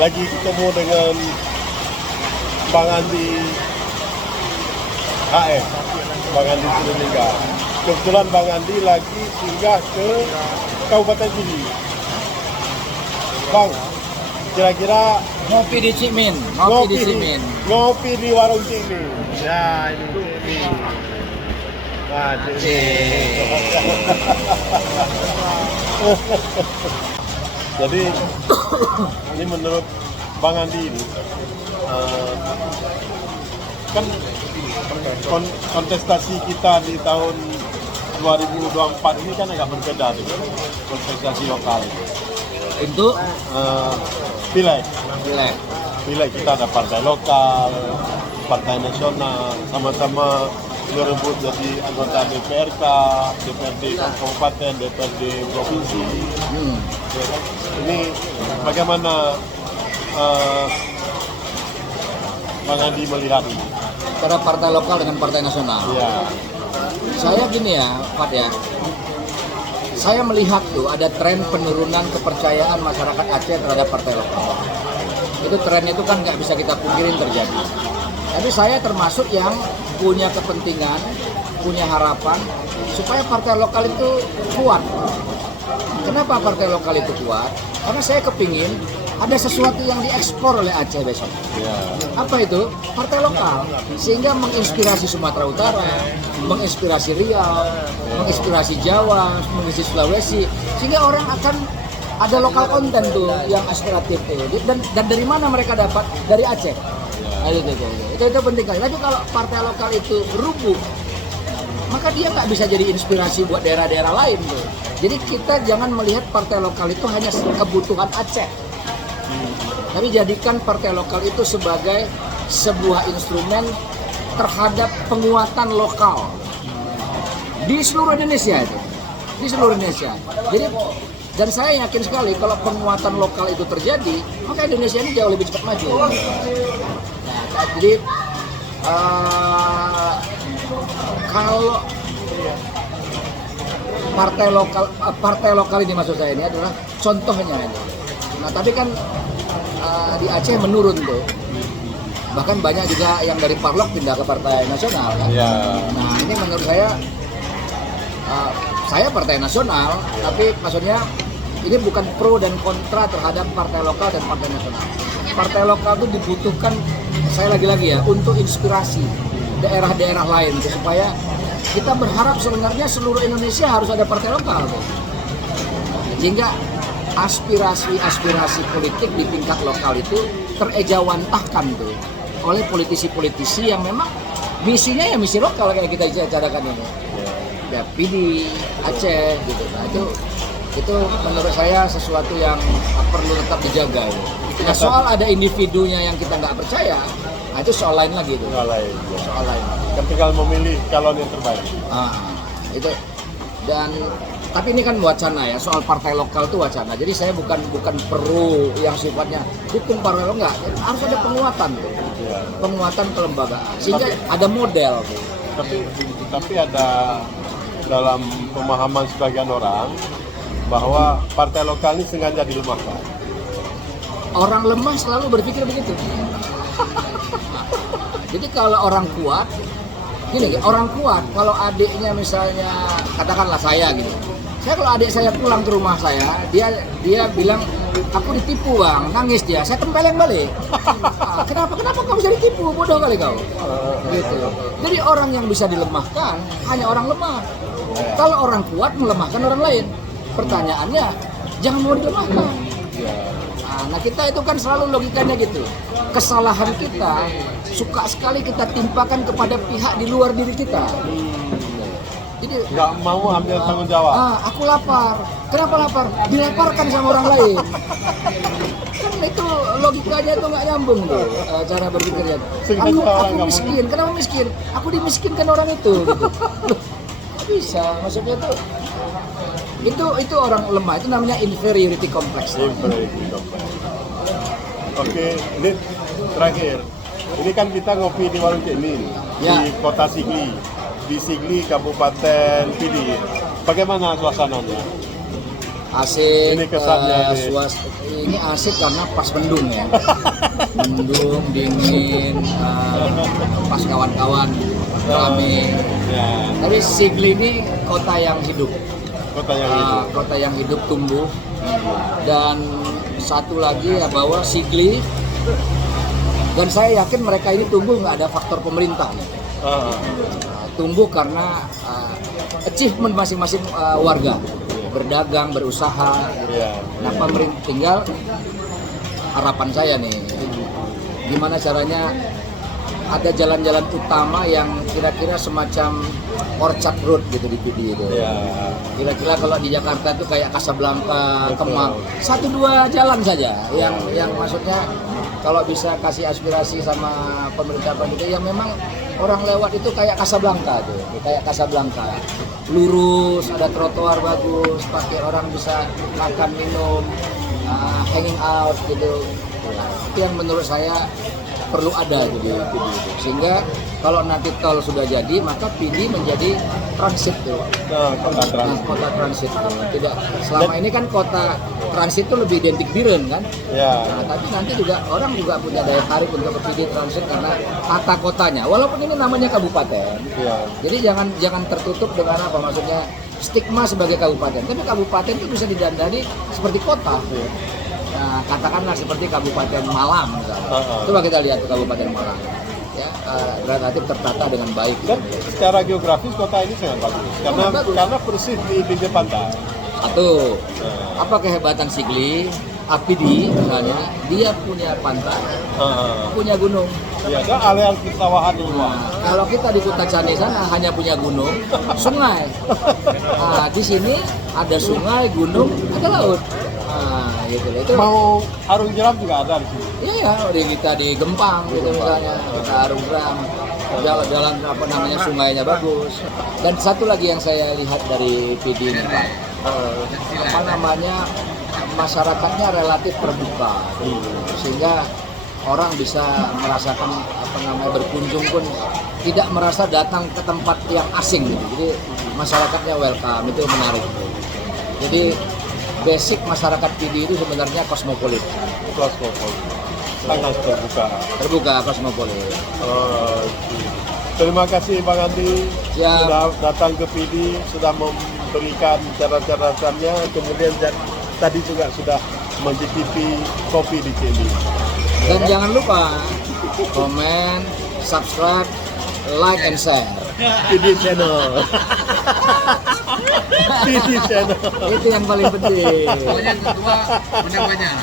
lagi ketemu dengan Bang Andi HF, Bang Andi Sirelinga. Kebetulan Bang Andi lagi singgah ke Kabupaten Pidi. Bang, kira-kira Ngopi di Cikmin, ngopi di warung Cikmin. Ya, ini Cikmin. Nah, jadi ini menurut Bang Andi ini kan kontestasi kita di tahun 2024 ini kan agak berbeda dengan kontestasi lokal. Untuk Pileg Pileg. kita ada partai lokal, partai nasional, sama-sama merebut jadi anggota DPRK, DPRD kabupaten, DPRD provinsi. Ya kan? Ini bagaimana Bang Andi melihat ini? Antara partai lokal dengan partai nasional. Ya, Saya gini ya, Pak ya. Saya melihat tuh ada tren penurunan kepercayaan masyarakat Aceh terhadap partai lokal. Itu trennya itu kan nggak bisa kita pungkirin terjadi. Tapi saya termasuk yang punya kepentingan, punya harapan supaya partai lokal itu kuat. Kenapa partai lokal itu kuat? Karena saya kepingin ada sesuatu yang diekspor oleh Aceh besok. ya. Apa itu? Partai lokal. Sehingga menginspirasi Sumatera Utara, menginspirasi Riau, menginspirasi Jawa, menginspirasi Sulawesi. Sehingga orang akan ada lokal konten tuh yang aspiratif tuh. Dan dari mana mereka dapat? Dari Aceh. Nah, itu penting kali. Tapi kalau partai lokal itu rubuh, maka dia nggak bisa jadi inspirasi buat daerah-daerah lain tuh. Jadi kita jangan melihat partai lokal itu hanya kebutuhan Aceh. Tapi jadikan partai lokal itu sebagai sebuah instrumen terhadap penguatan lokal di seluruh Indonesia itu, di seluruh Indonesia. Jadi dan saya yakin sekali kalau penguatan lokal itu terjadi, maka Indonesia ini jauh lebih cepat maju. Nah, jadi kalau partai lokal ini maksud saya ini adalah contohnya ini. Nah, tapi kan di Aceh menurun tuh. Bahkan banyak juga yang dari Parlok pindah ke partai nasional kan. Ya. Nah, ini menurut saya partai nasional, tapi maksudnya ini bukan pro dan kontra terhadap partai lokal dan partai nasional. Partai lokal itu dibutuhkan, saya lagi-lagi ya, untuk inspirasi daerah-daerah lain tuh, supaya kita berharap sebenarnya seluruh Indonesia harus ada partai lokal tuh. Sehingga aspirasi politik di tingkat lokal itu terejawantahkan tuh oleh politisi-politisi yang memang misinya ya misi lokal kayak kita bicarakan ini. Ya Pidi, Aceh gitu. Nah, itu menurut saya sesuatu yang perlu tetap dijaga. Nah, soal ada individunya yang kita nggak percaya, nah itu soal lain lagi itu. Soal lain. Soal lain. Kan tinggal memilih calon yang terbaik. Itu dan tapi ini kan wacana ya, soal partai lokal itu wacana. Jadi saya bukan pro yang sifatnya dukung partai lokal, enggak. Harus ada penguatan tuh. Ya. Penguatan kelembagaan. Sehingga ada model tuh. Tapi ada dalam pemahaman sebagian orang bahwa partai lokal ini sengaja dilemahkan. Orang lemah selalu berpikir begitu. Jadi kalau orang kuat, gini, orang kuat kalau adiknya misalnya katakanlah saya gitu. Saya kalau adik saya pulang ke rumah saya, dia bilang aku ditipu bang, nangis dia, saya tempeleng balik. Kenapa kamu bisa ditipu? Bodoh kali kau. Gitu. Jadi orang yang bisa dilemahkan hanya orang lemah. Kalau orang kuat melemahkan orang lain. Pertanyaannya, jangan mau dilemahkan. Nah kita itu kan selalu logikanya gitu. Kesalahan kita suka sekali kita timpakan kepada pihak di luar diri kita. Jadi Nggak mau ambil tanggung jawab. Aku lapar. Kenapa lapar? Dilaparkan sama orang lain. Kan itu logikanya itu nggak nyambung tuh cara berpikirnya. Aku miskin. Kenapa miskin? Aku dimiskinkan orang itu. Gitu. Nggak bisa. Maksudnya itu orang lemah. Itu namanya inferiority complex. Oke, ini terakhir. Ini kan kita ngopi di warung Cikmin Ya. di Kota Sigli, di Sigli Kabupaten Pidi. Bagaimana suasananya? asik. Ini kesannya ini. Ini asik karena pas mendung ya. Mendung, dingin, pas kawan-kawan rame. Ya, Tapi Sigli ini kota yang hidup. kota yang itu. Kota yang hidup tumbuh. Dan satu lagi ya bahwa Sigli, dan saya yakin mereka ini tumbuh nggak ada faktor pemerintah. Tumbuh karena achievement masing-masing warga, berdagang, berusaha. Iya. Nah, pemerintah tinggal harapan saya nih, gimana caranya ada jalan-jalan utama yang kira-kira semacam Orchard Road gitu di PD itu. Iya. Kira-kira kalau di Jakarta itu kayak Casablanca, Betul. Kemang, 1-2 jalan saja yang maksudnya kalau bisa kasih aspirasi sama pemerintah itu yang memang orang lewat itu kayak Casablanca tuh, kayak Casablanca. Lurus, ada trotoar bagus, pakai orang bisa makan minum, hanging out gitu. Itu yang menurut saya perlu ada gitu di PD itu. Sehingga kalau nanti tol sudah jadi, maka PD menjadi transit tuh. Nah, kota trans. Kota transit tuh. Tidak selama ini kan kota transit itu lebih identik Biren kan. Ya. Nah, tapi nanti juga orang juga punya daya tarik untuk ke PD transit karena tata kotanya. Walaupun ini namanya kabupaten. Iya. Jadi jangan tertutup dengan apa maksudnya stigma sebagai kabupaten. Tapi kabupaten itu bisa didandani seperti kota. Nah, katakanlah seperti Kabupaten Malang misalnya. Coba kita lihat Kabupaten Malang. Ya, relatif tertata dengan baik. Dan secara geografis kota ini sangat bagus bagus. karena persis di pinggir pantai. Satu, apa kehebatan Sigli? Apidi misalnya, dia punya pantai, punya gunung. Ya, dan area persawahan di luar. Nah, kalau kita di Kutacani sana hanya punya gunung, sungai. Nah, di sini ada sungai, gunung, ada laut. Nah, gitu. Itu Mau arung jeram juga ada di sini. iya ya, kita di Gempang gitu misalnya, kita Arunggrang, jalan-jalan apa namanya sungainya bagus. Dan satu lagi yang saya lihat dari PD ini Pak, apa namanya masyarakatnya relatif terbuka, sehingga orang bisa merasakan apa namanya berkunjung pun tidak merasa datang ke tempat yang asing gitu. Jadi masyarakatnya welcome, itu menarik. Jadi basic masyarakat PD itu sebenarnya kosmopolit. Sangat Terbuka kosmopolit. Terima kasih Bang Andi Siap. sudah datang ke PD, sudah memberikan cara-caranya, kemudian tadi juga sudah mencicipi kopi di sini. Dan jangan lupa komen, subscribe, like and share. PD channel. PD channel. Itu yang paling penting. Pokoknya ketua banyak-banyak.